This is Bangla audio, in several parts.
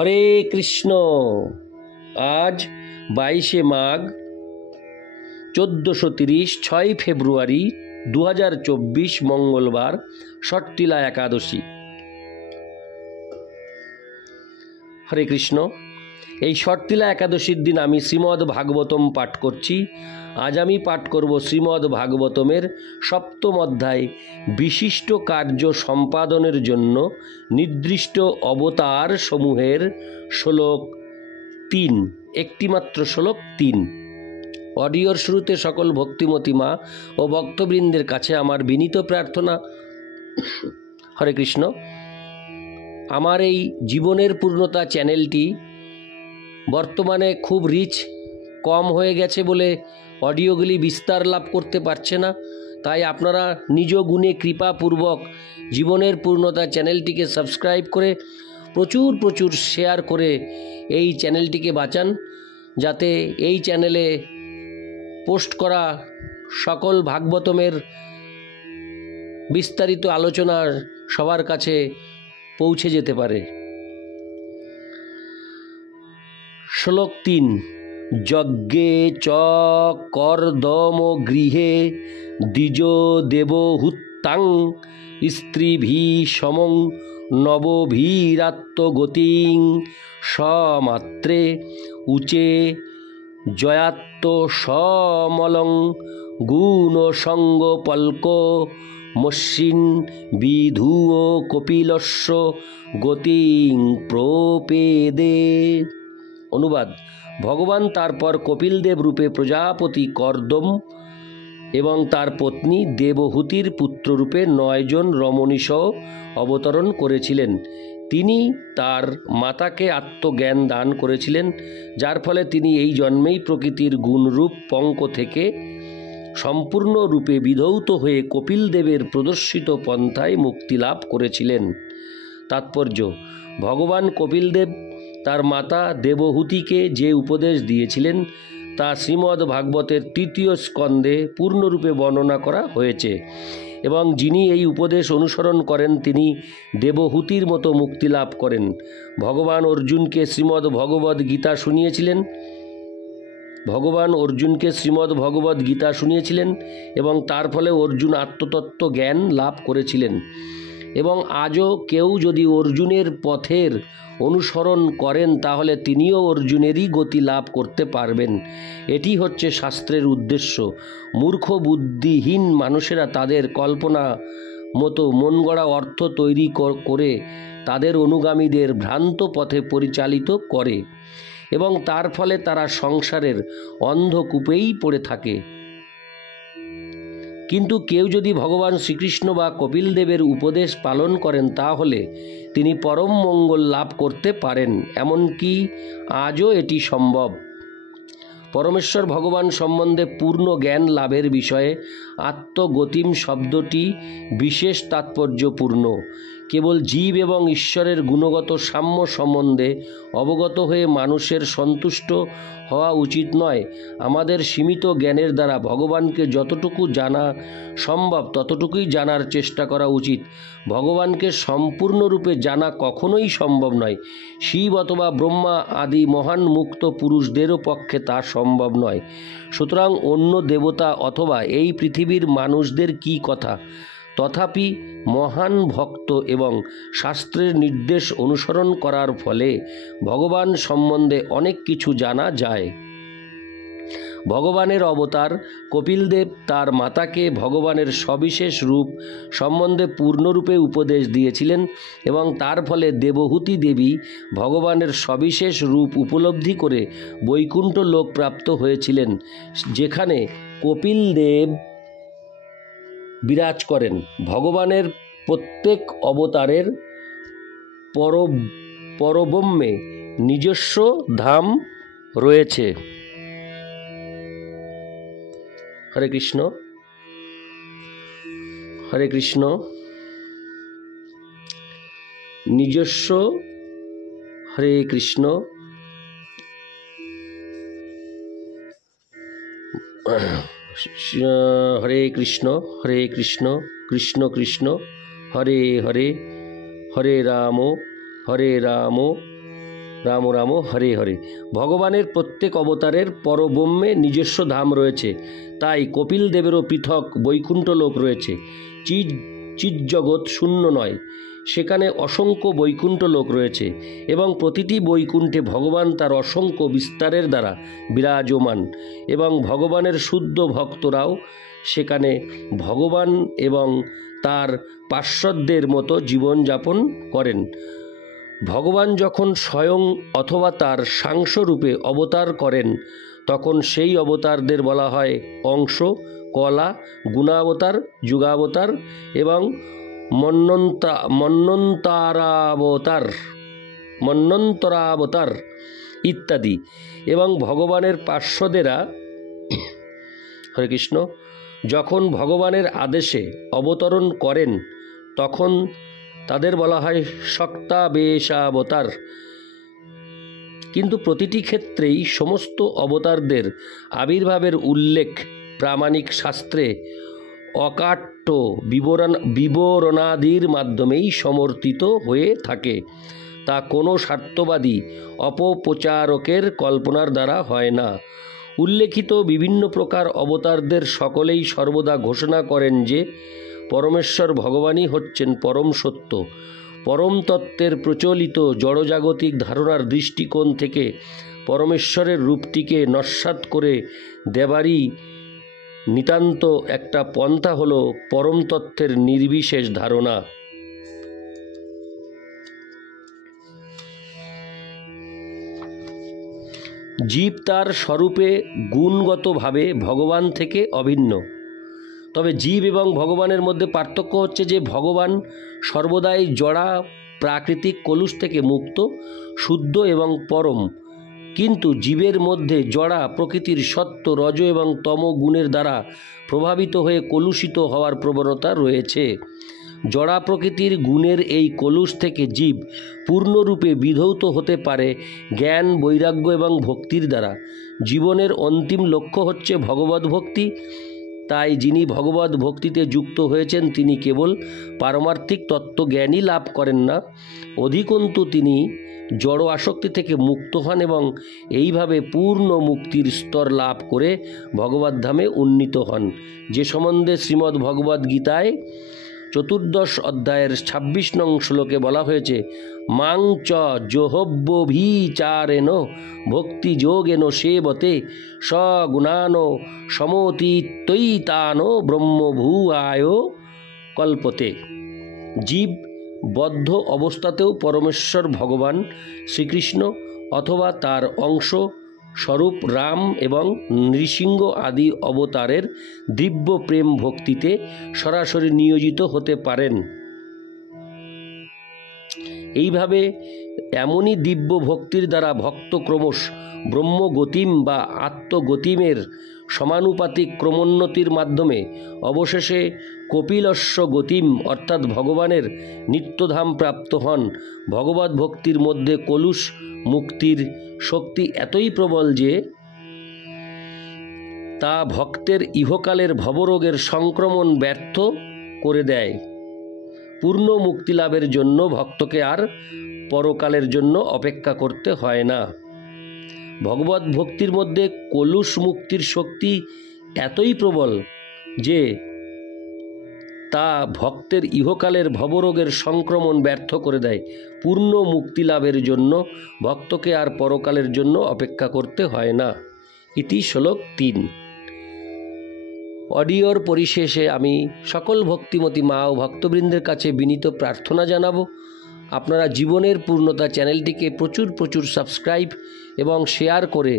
হরে কৃষ্ণ। আজ 22শে মাঘ 1430, 6 ফেব্রুয়ারি 2024 মঙ্গলবার, ষট্টিলা একাদশী। হরে কৃষ্ণ। এই ষট্টিলা একাদশীর দিন আমি শ্রীমদ্ ভাগবতম পাঠ করছি। আজ আমি পাঠ করব শ্রীমদ্ ভাগবতমের সপ্তম অধ্যায়, বিশিষ্ট কার্য সম্পাদনের জন্য নির্দিষ্ট অবতার সমূহের শ্লোক 3, একটিমাত্র শ্লোক 3। অডিওর শুরুতে সকল ভক্তিমতী মা ও ভক্তবৃন্দের কাছে আমার বিনীত প্রার্থনা, হরে কৃষ্ণ। আমার এই জীবনের পূর্ণতা চ্যানেলটি বর্তমানে খুব রিচ কম হয়ে গেছে বলে অডিওগুলি বিস্তার লাভ করতে পারছে না। তাই আপনারা নিজ গুণে কৃপাপূর্বক জীবনের পূর্ণতা চ্যানেলটিকে সাবস্ক্রাইব করে প্রচুর শেয়ার করে এই চ্যানেলটিকে বাঁচান, যাতে এই চ্যানেলে পোস্ট করা সকল ভাগবতমের বিস্তারিত আলোচনা সবার কাছে পৌঁছে যেতে পারে। শ্লোক 3। যজ্ঞে চ কর্দম গৃহে দ্বিজ দেবহুত্তাং স্ত্রীভি সমং নবভীরাত্মগতিং সমাত্রে উচে জয়াত্ম সমলং গুণসঙ্গ পল্ক মস্মিন বিধুও কপিলস্য গতিং প্রপেদে। অনুবাদ: ভগবান তারপর কপিলদেব রূপে প্রজাপতি কর্দম এবং তার পত্নী দেবহূতির পুত্ররূপে 9 জন রমণী সহ অবতরণ করেছিলেন। তিনি তার মাতাকে আত্মজ্ঞান দান করেছিলেন, যার ফলে তিনি এই জন্মেই প্রকৃতির গুণরূপ পঙ্ক থেকে সম্পূর্ণরূপে বিধৌত হয়ে কপিলদেবের প্রদর্শিত পন্থায় মুক্তি লাভ করেছিলেন। তাৎপর্য: ভগবান কপিলদেব তার মাতা দেবহূতিকে যে উপদেশ দিয়েছিলেন তা শ্রীমদ্ ভাগবতের 3য় স্কন্ধে পূর্ণরূপে বর্ণনা করা হয়েছে, এবং যিনি এই উপদেশ অনুসরণ করেন তিনি দেবহূতির মতো মুক্তি লাভ করেন। ভগবান অর্জুনকে শ্রীমদ্ ভগবদ গীতা শুনিয়েছিলেন এবং তার ফলে অর্জুন আত্মতত্ত্ব জ্ঞান লাভ করেছিলেন। এবং আজও কেউ যদি অর্জুনের পথের অনুসরণ করেন তাহলে তিনিও অর্জুনেরই গতি লাভ করতে পারবেন। এটি হচ্ছে শাস্ত্রের উদ্দেশ্য। মূর্খ বুদ্ধিহীন মানুষেরা তাদের কল্পনা মতো মন গড়া অর্থ তৈরি করে তাদের অনুগামীদের ভ্রান্ত পথে পরিচালিত করে এবং তার ফলে তারা সংসারের অন্ধকূপেই পড়ে থাকে। কিন্তু কেউ যদি ভগবান শ্রীকৃষ্ণ বা কপিলদেবের উপদেশ পালন করেন তাহলে তিনি পরম মঙ্গল লাভ করতে পারেন। এমনকি আজও এটি সম্ভব। পরমেশ্বর ভগবান সম্বন্ধে পূর্ণ জ্ঞান লাভের বিষয়ে আত্মগতিম শব্দটি বিশেষ তাৎপর্যপূর্ণ। কেবল জীব এবং ঈশ্বরের গুণগত সাম্য সম্বন্ধে অবগত হয়ে মানুষের সন্তুষ্ট হওয়া উচিত নয়। আমাদের সীমিত জ্ঞানের দ্বারা ভগবানকে যতটুকু জানা সম্ভব ততটুকুই জানার চেষ্টা করা উচিত। ভগবানকে সম্পূর্ণরূপে জানা কখনোই সম্ভব নয়। শিব অথবা ব্রহ্মা আদি মহান মুক্ত পুরুষদেরও পক্ষে তা সম্ভব নয়। সুতরাং অন্য দেবতা অথবা এই পৃথিবীর মানুষদের কি কথা। তথাপি মহান ভক্ত এবং শাস্ত্রের নির্দেশ অনুসরণ করার ফলে ভগবান সম্বন্ধে অনেক কিছু জানা যায়। ভগবানের অবতার কপিলদেব তার মাতাকে ভগবানের সবিশেষ রূপ সম্বন্ধে পূর্ণরূপে উপদেশ দিয়েছিলেন এবং তার ফলে দেবহূতি দেবী ভগবানের সবিশেষ রূপ উপলব্ধি করে বৈকুণ্ঠ লোক প্রাপ্ত হয়েছিলেন, যেখানে কপিলদেব বিরাজ করেন। ভগবানের প্রত্যেক অবতারের পরব্রহ্মে নিজস্ব ধাম রয়েছে। হরে কৃষ্ণ। হরে কৃষ্ণ। নিজস্ব হরে কৃষ্ণ। হরে কৃষ্ণ হরে কৃষ্ণ কৃষ্ণ কৃষ্ণ হরে হরে হরে রাম রাম রাম হরে হরে। ভগবানের প্রত্যেক অবতারের পরব্রহ্মে নিজস্ব ধাম রয়েছে, তাই কপিল দেবেরও পৃথক বৈকুণ্ঠ লোক রয়েছে। চিৎজগৎ শূন্য নয়, সেখানে অসংখ্য বৈকুণ্ঠ লোক রয়েছে এবং প্রতিটি বৈকুণ্ঠে ভগবান তার অসংখ্য বিস্তারের দ্বারা বিরাজমান এবং ভগবানের শুদ্ধ ভক্তরাও সেখানে ভগবান এবং তার পার্শ্বদের মতো জীবনযাপন করেন। ভগবান যখন স্বয়ং অথবা তার সাংস্যরূপে অবতার করেন তখন সেই অবতারদের বলা হয় অংশ, কলা, গুণাবতার, যুগাবতার এবং মন্বন্তরাবতার ইত্যাদি। এবং ভগবানের পার্শ্বদেরা হরে কৃষ্ণ যখন ভগবানের আদেশে অবতরণ করেন তখন তাদের বলা হয় শক্তাবেশাবতার। কিন্তু প্রতিটি ক্ষেত্রেই সমস্ত অবতারদের আবির্ভাবের উল্লেখ প্রামাণিক শাস্ত্রে অকাট্য বিবরণাদির মাধ্যমেই সমর্থিত হয়ে থাকে, তা কোনো স্বার্থবাদী অপপ্রচারকের কল্পনার দ্বারা হয় না। উল্লেখিত বিভিন্ন প্রকার অবতারদের সকলেই সর্বদা ঘোষণা করেন যে পরমেশ্বর ভগবানই হচ্ছেন পরম সত্য। পরম তত্ত্বের প্রচলিত জড়জাগতিক ধারণার দৃষ্টিকোণ থেকে পরমেশ্বরের রূপটিকে নস্যাৎ করে দেবারই নিতান্ত একটা পন্থা হল পরম তত্ত্বের নির্বিশেষ ধারণা। জীব তার স্বরূপে গুণগতভাবে ভগবান থেকে অভিন্ন। তবে জীব এবং ভগবানের মধ্যে পার্থক্য হচ্ছে যে ভগবান সর্বদাই জড়া প্রাকৃতিক কলুষ থেকে মুক্ত, শুদ্ধ এবং পরম, কিন্তু জীবের মধ্যে জড়া প্রকৃতির সত্য, রজ এবং তম গুণের দ্বারা প্রভাবিত হয়ে কলুষিত হওয়ার প্রবণতা রয়েছে। জড়া প্রকৃতির গুণের এই কলুষ থেকে জীব পূর্ণরূপে বিধৌত হতে পারে জ্ঞান, বৈরাগ্য এবং ভক্তির দ্বারা। জীবনের অন্তিম লক্ষ্য হচ্ছে ভগবদ্ ভক্তি। তাই যিনি ভগবদ্ ভক্তিতে যুক্ত হয়েছেন তিনি কেবল পারমার্থিক তত্ত্বজ্ঞানই লাভ করেন না, অধিকন্তু তিনি জড় আসক্তি থেকে মুক্ত হন এবং এইভাবে পূর্ণ মুক্তির স্তর লাভ করে ভগবদ্ধামে উন্নীত হন, যে সম্বন্ধে শ্রীমদ্ ভগবদ্ গীতায় 14 অধ্যায়ের 26 নং শ্লোকে বলা হয়েছে, মাং চ জোহব্যভিচারেণ ভক্তি যোগেন সেবতে সগুণানো সমতীতৈতানো ব্রহ্মভূয়ায় কল্পতে। জীব বদ্ধ অবস্থাতেও পরমেশ্বর ভগবান শ্রীকৃষ্ণ অথবা তার অংশ স্বরূপ রাম এবং নৃসিংহ আদি অবতারের দিব্য প্রেম ভক্তিতে সরাসরি নিয়োজিত হতে পারেন। এইভাবে এমনই দিব্য ভক্তির দ্বারা ভক্ত ক্রমশ ব্রহ্মগতিম বা আত্মগতিমের সমানুপাতিক ক্রমোন্নতির মাধ্যমে অবশেষে কপিলস্য গতিম অর্থাৎ ভগবানের নিত্যধাম প্রাপ্ত হন। ভগবদ্ ভক্তির মধ্যে কলুষ মুক্তির শক্তি এতই প্রবল যে তা ভক্তের ইহকালের ভবরোগের সংক্রমণ ব্যর্থ করে দেয়। পূর্ণ মুক্তি লাভের জন্য ভক্তকে আর পরকালের জন্য অপেক্ষা করতে হয় না। ভগবদ্ ভক্তির মধ্যে কলুষ মুক্তির শক্তি এতই প্রবল যে তা ভক্তের ইহকালের ভবরোগের সংক্রমণ ব্যর্থ করে দেয়। পূর্ণ মুক্তি লাভের জন্য ভক্তকে আর পরকালের জন্য অপেক্ষা করতে হয় না। ইতি শ্লোক 3। অডিওর পরিশেষে আমি সকল ভক্তিমতী মা ও ভক্তবৃন্দের কাছে বিনীত প্রার্থনা জানাবো, আপনারা জীবনের পূর্ণতা চ্যানেলটিকে প্রচুর সাবস্ক্রাইব এবং শেয়ার করে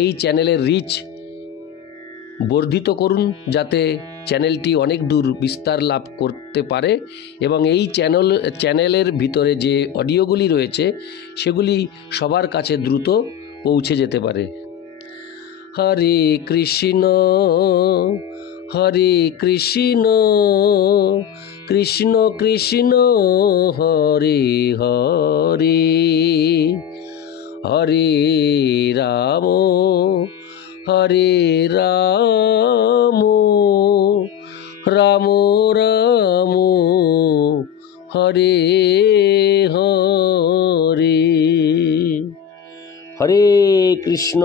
এই চ্যানেলের রিচ বর্ধিত করুন, যাতে চ্যানেলটি অনেক দূর বিস্তার লাভ করতে পারে এবং এই চ্যানেলের ভিতরে যে অডিওগুলি রয়েছে সেগুলি সবার কাছে দ্রুত পৌঁছে যেতে পারে। হরে কৃষ্ণ হরে কৃষ্ণ কৃষ্ণ কৃষ্ণ হরে হরে হরে রাম হরে রাম রাম রাম হরে হরে। হরে কৃষ্ণ।